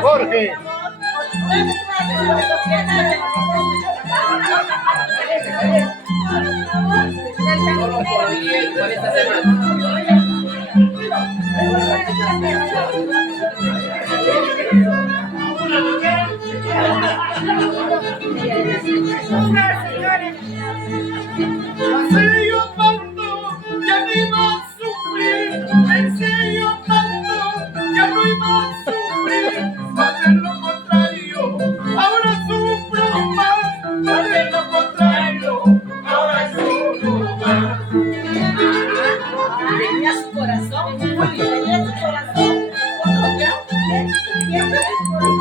Jorge. Solo por esta semana. Enseño tanto, ya no iba a sufrir. Me enseño tanto, ya no iba a sufrir. Hacer lo contrario, ahora sufro más. Hacer lo contrario, ahora sufro más. Tenía su corazón, Juli, tenía su corazón. Tenía su corazón,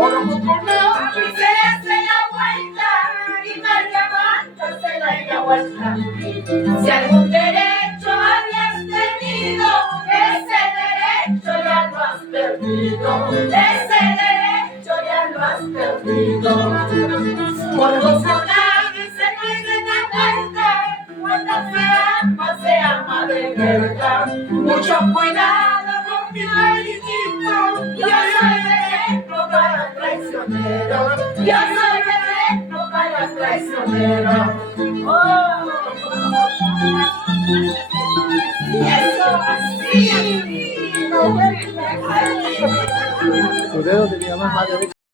Orococoná, se hace la vuelta y María Marta se da ella vuelta. Si algún derecho habías tenido, ese derecho ya lo has perdido. Ese derecho ya lo has perdido. Por gozonar se mueve la vuelta, se ama de verdad. Mucho cuidado con mi maridito, yo soy veneno para traicionero. Yo soy veneno para traicionero. Oh. Eso así. Tu dedo tenía más derecho.